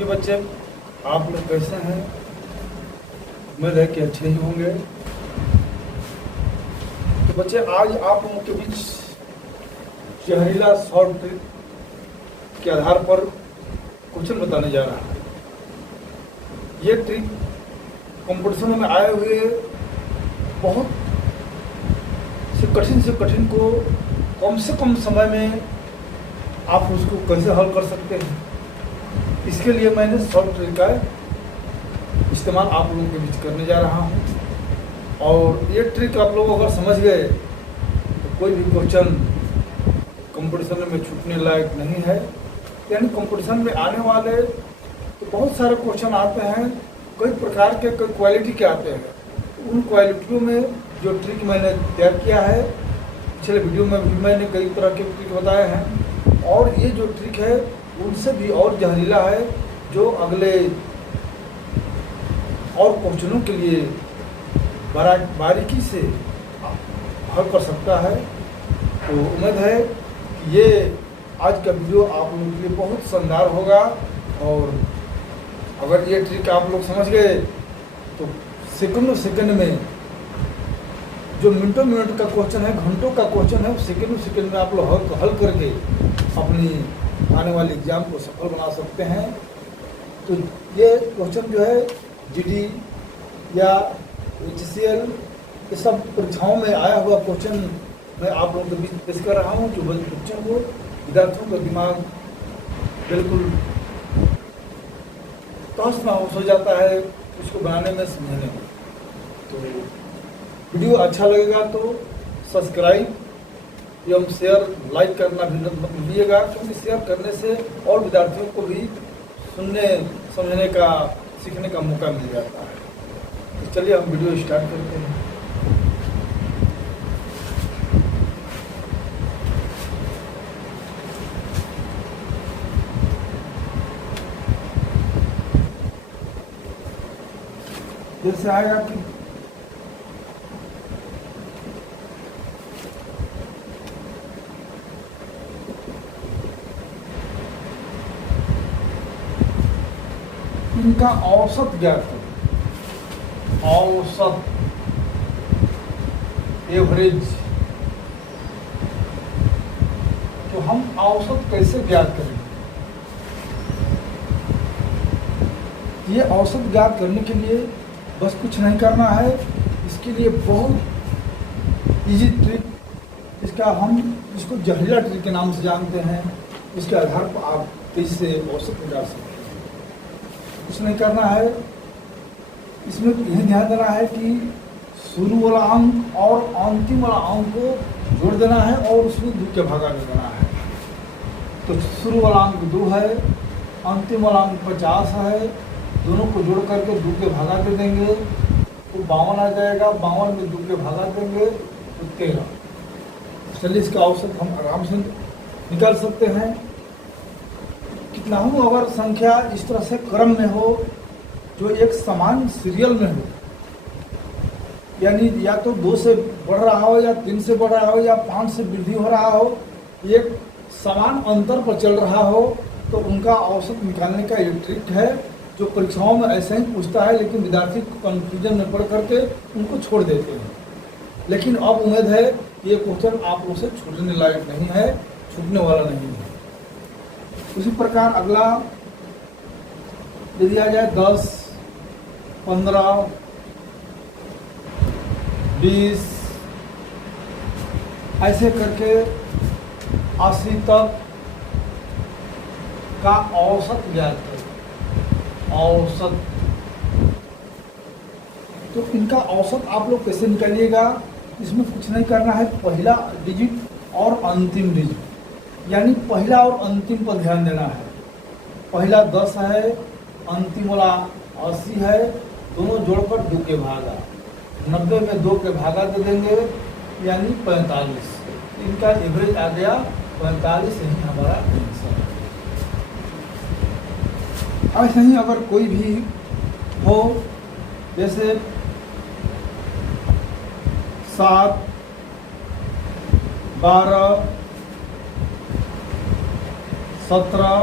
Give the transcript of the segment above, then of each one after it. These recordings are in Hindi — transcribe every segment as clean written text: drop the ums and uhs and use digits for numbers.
जी बच्चे, आप लोग कैसे हैं? उम्मीद है कि अच्छे ही होंगे। तो बच्चे, आज आप लोगों के बीच जहरीला शॉर्ट ट्रिक के आधार पर क्वेश्चन बताने जा रहा है। ये ट्रिक कंपटीशन में आए हुए बहुत से कठिन को कम से कम समय में आप उसको कैसे हल कर सकते हैं, इसके लिए मैंने शॉर्ट ट्रिक का इस्तेमाल आप लोगों के बीच करने जा रहा हूँ। और ये ट्रिक आप लोग अगर समझ गए तो कोई भी क्वेश्चन कंपटीशन में छूटने लायक नहीं है। यानी कंपटीशन में आने वाले तो बहुत सारे क्वेश्चन आते हैं, कई प्रकार के, कई क्वालिटी के आते हैं। उन क्वालिटियों में जो ट्रिक मैंने तैयार किया है, पिछले वीडियो में भी मैंने कई तरह के ट्रिक बताए हैं, और ये जो ट्रिक है उनसे भी और जहरीला है, जो अगले और क्वेश्चनों के लिए बारीकी से हल कर सकता है। तो उम्मीद है कि ये आज का वीडियो आप लोगों के लिए बहुत शानदार होगा। और अगर ये ट्रिक आप लोग समझ गए तो सेकंड में, जो मिनट का क्वेश्चन है, घंटों का क्वेश्चन है, सेकंड में आप लोग हल करके अपनी आने वाले एग्जाम को सफल बना सकते हैं। तो ये क्वेश्चन जो है जीडी या HCL, ये सब परीक्षाओं में आया हुआ क्वेश्चन मैं आप लोगों के बीच पेश कर रहा हूँ, जो बच्चों को, विद्यार्थियों का दिमाग बिल्कुल तहस नहस हो जाता है उसको बनाने में, समझने में। तो वीडियो अच्छा लगेगा तो सब्सक्राइब एवं शेयर, लाइक करना भी मत भूलिएगा, क्योंकि शेयर करने से और विद्यार्थियों को भी सुनने, समझने का, सीखने का मौका मिल जाता है। तो चलिए हम वीडियो स्टार्ट करते हैं। जैसे आएगा कि इनका औसत ज्ञात करें, औसत, एवरेज। तो हम औसत कैसे ज्ञात करें? ये औसत ज्ञात करने के लिए बस कुछ नहीं करना है, इसके लिए बहुत इजी ट्रिक, इसको जहरीला ट्रिक के नाम से जानते हैं। इसके आधार पर आप तेजी से औसत निकाल सकते हैं। कुछ नहीं करना है, इसमें यह ध्यान देना है कि शुरू वाला अंक और अंतिम वाला अंक को जोड़ देना है और उसमें 2 के भागा कर देना है। तो शुरू वाला अंक 2 है, अंतिम वाला अंक 50 है, दोनों को जोड़ करके 2 के भागा दे देंगे तो 52 आ जाएगा। 52 में 2 के भागा देंगे तो 13। चलिए, इसका औसत हम आराम से निकाल सकते हैं। कितना हो, अगर संख्या इस तरह से क्रम में हो जो एक समान सीरियल में हो, यानी या तो 2 से बढ़ रहा हो, या 3 से बढ़ रहा हो, या 5 से वृद्धि हो रहा हो, एक समान अंतर पर चल रहा हो, तो उनका औसत निकालने का ये ट्रिक है, जो परीक्षाओं में ऐसे ही पूछता है, लेकिन विद्यार्थी कन्फ्यूजन में पढ़ करके उनको छोड़ देते हैं। लेकिन अब उम्मीद है ये क्वेश्चन आप लोग से छूटने लायक नहीं है, छूटने वाला नहीं है। उसी प्रकार अगला यदि आ जाए 10, 15, 20, ऐसे करके 80 तक का औसत ज्ञात करें। औसत, तो इनका औसत आप लोग कैसे निकालिएगा? इसमें कुछ नहीं करना है, पहला डिजिट और अंतिम डिजिट, यानी पहला और अंतिम पर ध्यान देना है। पहला 10 है, अंतिम वाला 80 है, दोनों जोड़कर 2 के भागा, 90 में 2 के भागा दे देंगे, यानी 45। इनका एवरेज आ गया 45, यही हमारा आंसर है। ऐसे ही अगर कोई भी हो, जैसे 7, 12, 17,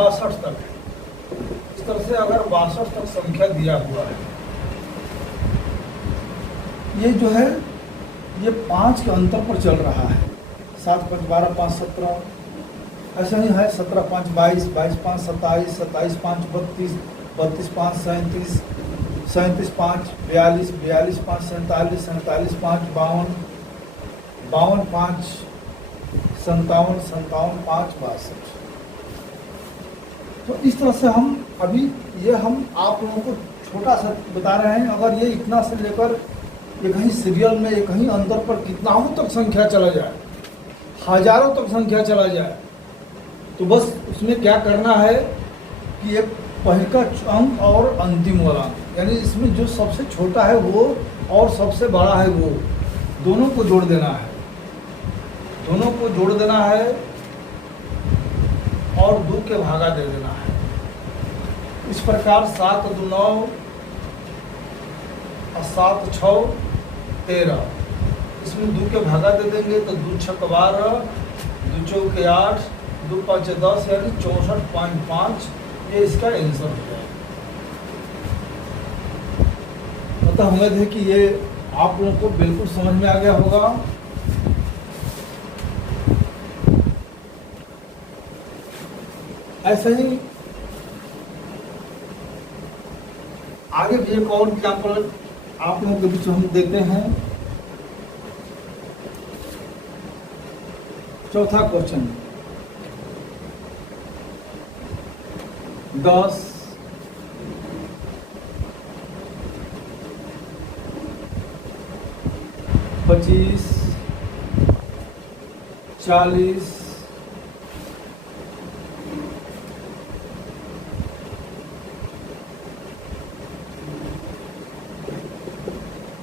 62 तक है। इस तरह से अगर 62 तक संख्या दिया हुआ है, ये जो है ये 5 के अंतर पर चल रहा है। 7 5 12 5 17, ऐसा ही है। 17 5 22, 22 5 27, 27 5 32, 32 5 37, 37 5 42, 42 5 47, 47 5 52, 52 5 57, 57 5 62। तो इस तरह से हम अभी ये हम आप लोगों को छोटा सा बता रहे हैं। अगर ये इतना से लेकर ये कहीं सीरियल में ये कहीं अंदर पर कितनाओं तक संख्या चला जाए, हजारों तक संख्या चला जाए, तो बस उसमें क्या करना है कि एक पहिलका अंक और अंतिम वाला, यानी इसमें जो सबसे छोटा है वो और सबसे बड़ा है वो, दोनों को जोड़ देना है। दोनों को जोड़ देना है और 2 के भागा दे देना है। इस प्रकार 7 2 9 और 7 6 13, इसमें 2 के भागा दे देंगे तो 2 6 12, 2 चौके 8, 2 5 10, यानी 64.5 ये इसका आंसर हो जाएगा। मतलब उम्मीद है कि ये आप लोगों को बिल्कुल समझ में आ गया होगा। ऐसे ही आगे भी एक और एग्जाम्पल आप लोगों के बीच हम देते हैं। चौथा क्वेश्चन, 10 25 40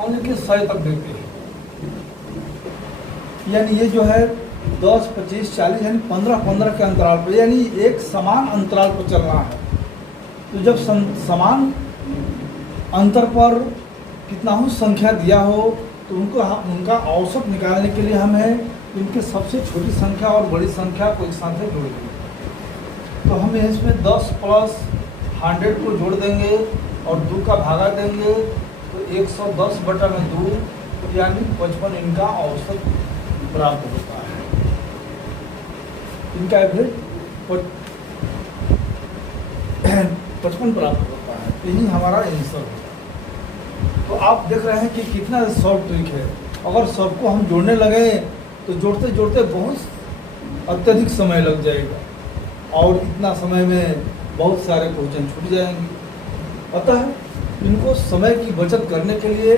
हम लिखे 100 तक देते हैं। यानी ये जो है 10 25 40 यानी 15 के अंतराल पर, यानी एक समान अंतराल पर चलना है। तो जब समान अंतर पर कितना हो संख्या दिया हो तो उनका औसत निकालने के लिए हमें इनके सबसे छोटी संख्या और बड़ी संख्या को एक साथ जोड़ देंगे। तो हम इसमें 10 प्लस 100 को जोड़ देंगे और 2 का भागा देंगे तो 110/2 यानी 55 इनका औसत प्राप्त होता है। इनका एवरेज 55 प्राप्त होता है। यही हमारा आंसर है। तो आप देख रहे हैं कि कितना शॉर्ट ट्रिक है। अगर सबको हम जोड़ने लगे तो जोड़ते जोड़ते बहुत अत्यधिक समय लग जाएगा और इतना समय में बहुत सारे क्वेश्चन छूट जाएंगे। अतः इनको समय की बचत करने के लिए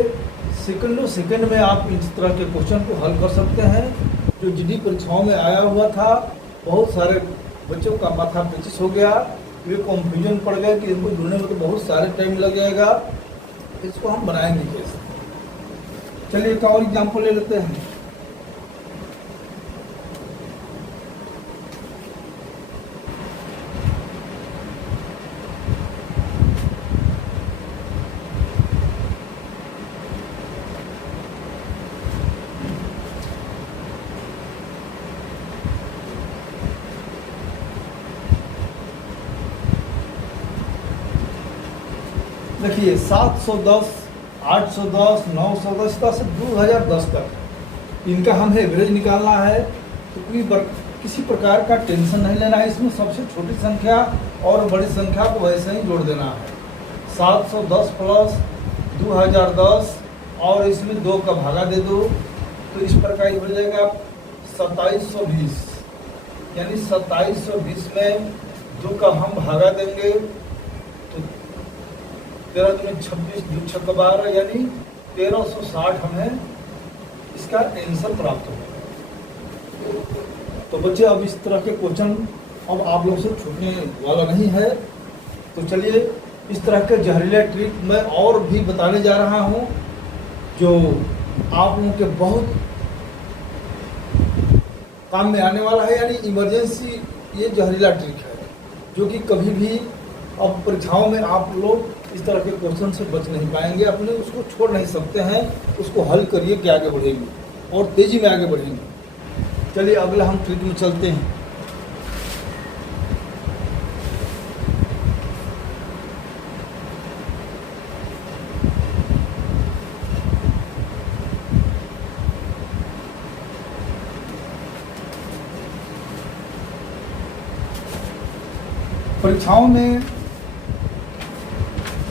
सेकंडों सेकंड में आप इस तरह के क्वेश्चन को हल कर सकते हैं। जो जीडी परीक्षाओं में आया हुआ था, बहुत सारे बच्चों का माथा पेचिश हो गया, वे कंफ्यूजन पड़ गए कि इनको जुड़ने में तो बहुत सारे टाइम लग जाएगा, इसको हम बनाएंगे कैसे। चलिए एक और एग्जाम्पल ले लेते हैं। देखिए 710, 810, 910 इस तरह से 2010 तक इनका हमें एवरेज निकालना है। तो किसी प्रकार का टेंशन नहीं लेना है। इसमें सबसे छोटी संख्या और बड़ी संख्या को वैसे ही जोड़ देना है। 710 प्लस 2010 और इसमें 2 का भागा दे दो तो इस प्रकार हो जाएगा 2720, यानी 2720 में 2 का हम भागा देंगे तो 13 में 26, 2 6 12 यानी 1360 हमें इसका आंसर प्राप्त होगा। तो बच्चे अब इस तरह के क्वेश्चन अब आप लोग से छूटने वाला नहीं है। तो चलिए इस तरह के जहरीले ट्रिक मैं और भी बताने जा रहा हूँ जो आप लोगों के बहुत काम में आने वाला है। यानी इमरजेंसी ये जहरीला ट्रिक है जो कि कभी भी अब परीक्षाओं में आप लोग इस तरह के क्वेश्चन से बच नहीं पाएंगे। अपने उसको छोड़ नहीं सकते हैं, उसको हल करिए कि आगे बढ़ेंगे और तेजी में आगे बढ़ेंगे। चलिए अगला हम ट्रिक में चलते हैं। परीक्षाओं में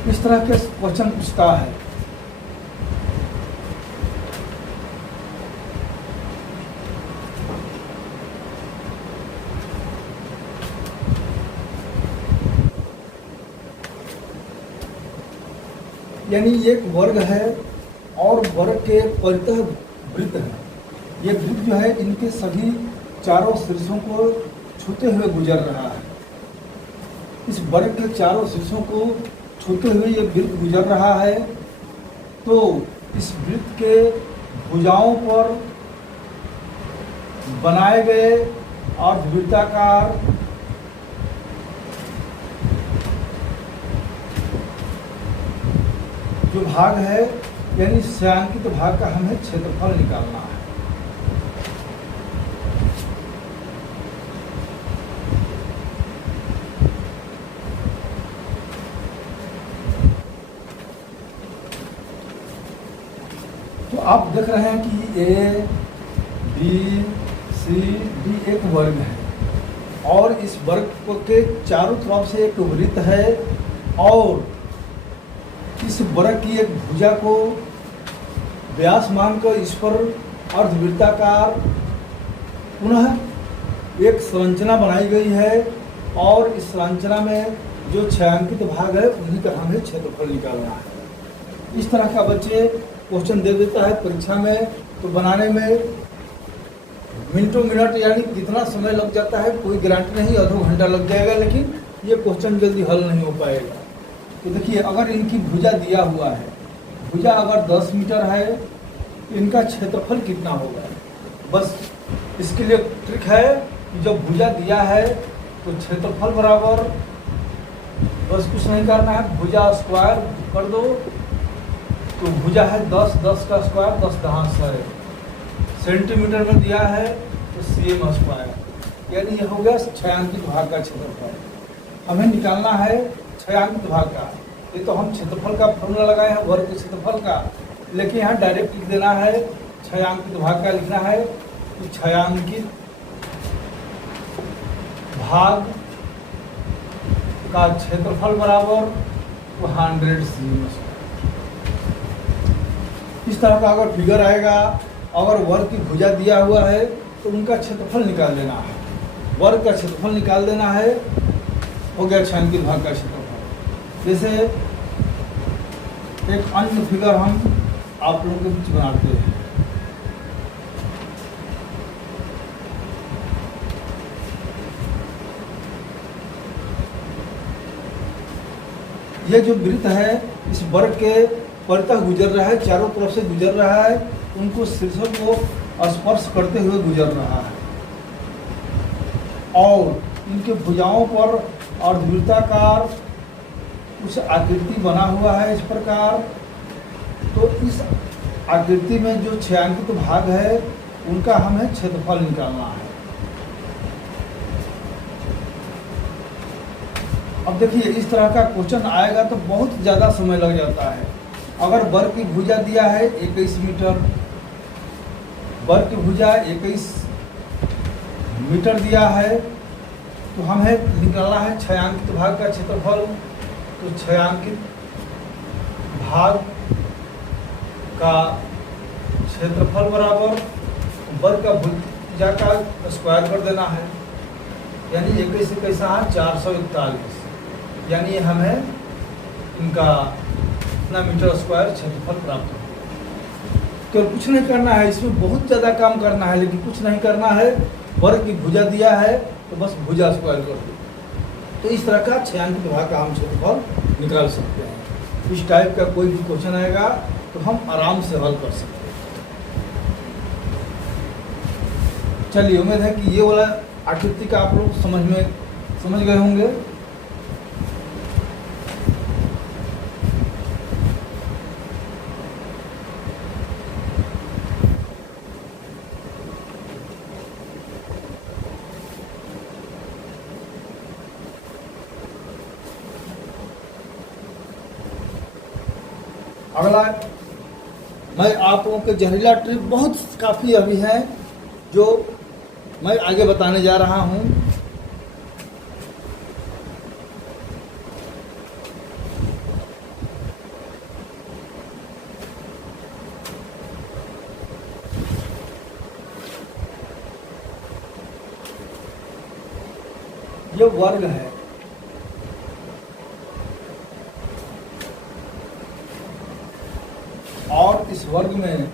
इस तरह के क्वेश्चन पूछता है। यानी एक वर्ग है और वर्ग के परितः वृत्त है। ये वृत्त जो है इनके सभी चारों शीर्षों को छूते हुए गुजर रहा है। इस वर्ग के चारों शीर्षों को छूते हुए ये वृत्त गुजर रहा है। तो इस वृत्त के भुजाओं पर बनाए गए अर्धवृत्ताकार जो भाग है, यानी छायांकित भाग का हमें क्षेत्रफल निकालना है। तो आप देख रहे हैं कि ए बी सी डी एक वर्ग है और इस वर्ग के चारों तरफ से एक वृत्त है और इस वर्ग की एक भुजा को व्यास मानकर इस पर अर्धवृत्ताकार पुनः एक संरचना बनाई गई है और इस संरचना में जो छायांकित भाग है उन्हीं का हमें क्षेत्रफल निकालना है। इस तरह का बच्चे क्वेश्चन दे देता है परीक्षा में, तो बनाने में मिनटों मिनट यानी कितना समय लग जाता है कोई गारंटी नहीं, आधो घंटा लग जाएगा, लेकिन ये क्वेश्चन जल्दी हल नहीं हो पाएगा। तो देखिए, अगर इनकी भुजा दिया हुआ है, भुजा अगर 10 मीटर है तो इनका क्षेत्रफल कितना होगा। बस इसके लिए ट्रिक है कि जब भुजा दिया है तो क्षेत्रफल बराबर, बस कुछ नहीं करना है, भुजा स्क्वायर कर दो। तो भुजा है 10, 10 का स्क्वायर 10 10 है, सेंटीमीटर में दिया है तो cm स्क्वायर, यानी ये हो गया छायांकित भाग का क्षेत्रफल। हमें निकालना है छायांकित भाग का। ये तो हम क्षेत्रफल का फॉर्मूला लगाए हैं वर्ग के क्षेत्रफल का, लेकिन यहाँ डायरेक्ट लिख देना है, छायांकित भाग का लिखना है। तो छायांकित भाग का क्षेत्रफल बराबर 100 cm। इस तरह का अगर फिगर आएगा, अगर वर्ग की भुजा दिया हुआ है तो उनका क्षेत्रफल निकाल देना है, वर्ग का क्षेत्रफल निकाल देना है, हो गया छायांकित भाग का क्षेत्रफल। जैसे एक अन्य फिगर हम आप लोगों के बीच बनाते हैं। ये जो वृत्त है इस वर्ग के परितः गुजर रहा है, चारों तरफ से गुजर रहा है, उनको शीर्षों को स्पर्श करते हुए गुजर रहा है और इनके भुजाओं पर अर्धवृत्ताकार कुछ आकृति बना हुआ है इस प्रकार। तो इस आकृति में जो छायांकित भाग है उनका हमें क्षेत्रफल निकालना है। अब देखिए, इस तरह का क्वेश्चन आएगा तो बहुत ज़्यादा समय लग जाता है। अगर वर्ग की भुजा दिया है 21 मीटर, वर्ग की भुजा 21 मीटर दिया है, तो हमें निकालना है छायांकित भाग का क्षेत्रफल। तो छायांकित भाग का क्षेत्रफल बराबर वर्ग का भुजा का स्क्वायर कर देना है, यानी 21 से कैसा है 441, यानी हमें इनका इतना मीटर स्क्वायर क्षेत्रफल प्राप्त हो। तो कुछ नहीं करना है, इसमें बहुत ज़्यादा काम करना है, लेकिन कुछ नहीं करना है। वर्ग की भुजा दिया है तो बस भुजा स्क्वायर कर दो। तो इस तरह का छायांकित भाग का हम क्षेत्रफल निकाल सकते हैं। इस टाइप का कोई भी क्वेश्चन आएगा तो हम आराम से हल कर सकते हैं। चलिए, उम्मीद है कि ये वाला आकृति का आप लोग समझ गए होंगे। अगला मैं आप लोगों के जहरीला ट्रिक बहुत काफ़ी अभी है जो मैं आगे बताने जा रहा हूँ। ये वर्ग है, और इस वर्ग में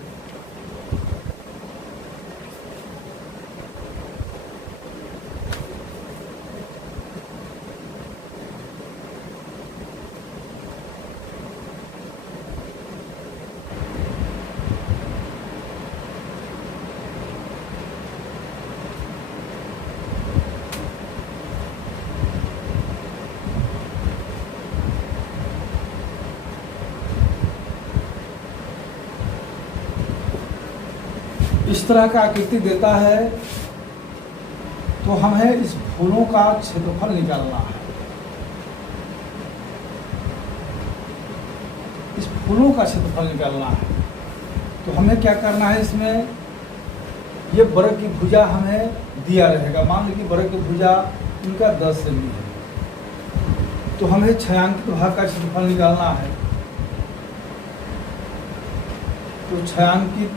इस तरह का आकृति देता है, तो हमें इस फूलों का क्षेत्रफल निकालना है। इस फूलों का क्षेत्रफल निकालना है, तो हमें क्या करना है, इसमें ये वर्ग की भुजा हमें दिया रहेगा। मान लो कि वर्ग की भुजा इनका 10 सेमी है, तो हमें छायांकित भाग का क्षेत्रफल निकालना है। तो छायांकित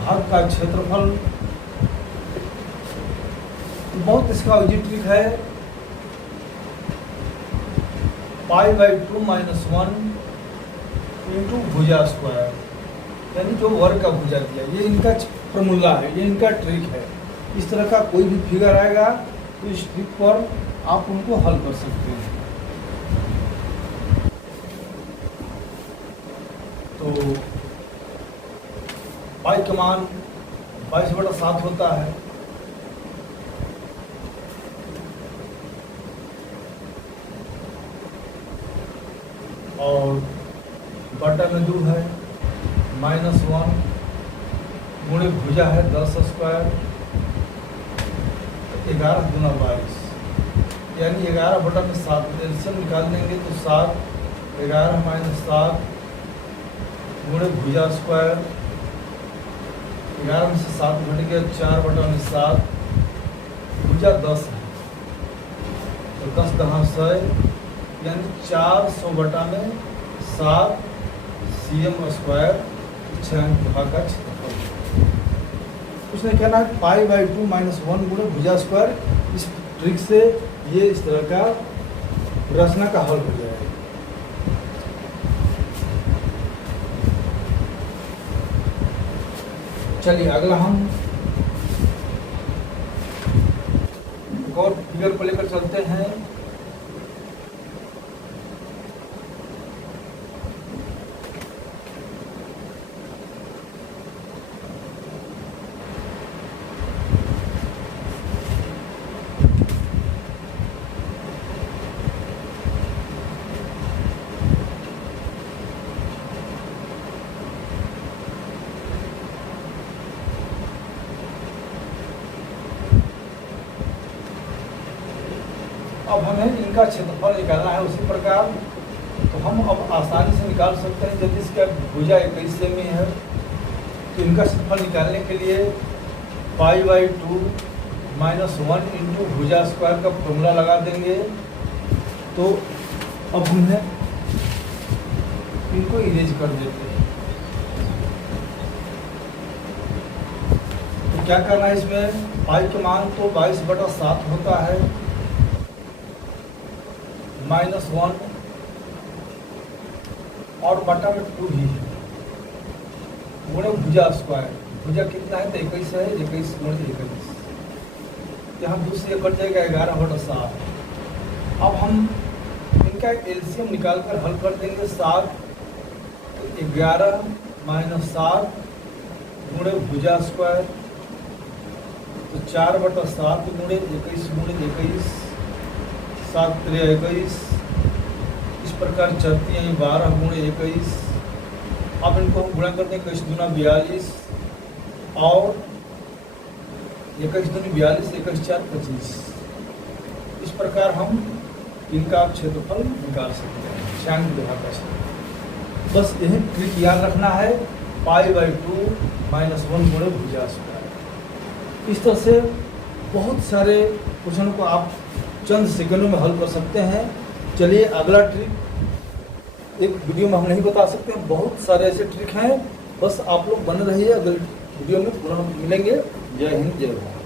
भाग का क्षेत्रफल, बहुत इसका इजी ट्रिक है, π/2 - 1 इंटू भुजा स्क्वायर, यानी जो वर्ग का भुजा दिया, ये इनका फॉर्मूला है, ये इनका ट्रिक है। इस तरह का कोई भी फिगर आएगा तो इस ट्रिक पर आप उनको हल कर सकते हैं। तो पाई का मान 22/7 होता है। और बटा में 2 है, -1 गुणे भुजा है 10 स्क्वायर, 11 × 22, यानी 11/7 एलसीएम निकाल देंगे तो 7, 11 - 7 गुणे भुजा स्क्वायर, 11 में से 7 घट गया, 4/7, भुजा 10 है, तो 10 × 100, यानी 400/7 cm स्क्वायर छायांकित भाग का क्षेत्रफल। उसने कहना है π/2 - 1 गुणे भुजा स्क्वायर। इस ट्रिक से ये इस तरह का प्रश्न का हल हो जाएगा। चलिए अगला हम एक और फिगर को लेकर चलते हैं। अब हमें इनका क्षेत्रफल निकालना है उसी प्रकार, तो हम अब आसानी से निकाल सकते हैं। यदि इसका भुजा 21 सेमी है तो इनका क्षेत्रफल निकालने के लिए π/2 - 1 इंटू भुजा स्क्वायर का फॉर्मूला लगा देंगे। तो अब हमने इनको इरेज कर देते हैं। तो क्या करना है, इसमें पाई के मान तो 22/7 होता है, -1 और बटा में 2 ही है, गुणे भुजा स्क्वायर। भुजा कितना है, तो 21 है, 21 × 21, यहाँ 2 से कट जाएगा, 11/7। अब हम इनका एलसीएम निकालकर हल कर देंगे। 7 तो 11 - 7 गुणे भुजा स्क्वायर, तो 4/7 गुणे 21 × 21, 7 × 3 = 21, इस प्रकार चलती हैं 12 × 21। अब इनको हम गुणा करते हैं, 21 × 2 = 42 और 21 × 2 = 42, 21 × 4 = 25। इस प्रकार हम इनका क्षेत्रफल निकाल सकते हैं, छायांकित भाग का क्षेत्रफल। बस यही ट्रिक याद रखना है, π/2 - 1 गुणे भुजा स्क्वायर। इस तरह से बहुत सारे क्वेश्चनों को आप चंद सेकंडों में हल कर सकते हैं। चलिए अगला ट्रिक एक वीडियो में हम नहीं बता सकते, बहुत सारे ऐसे ट्रिक हैं बस आप लोग बने रहिए, अगले वीडियो में पुनः मिलेंगे। जय हिंद, जय भारत।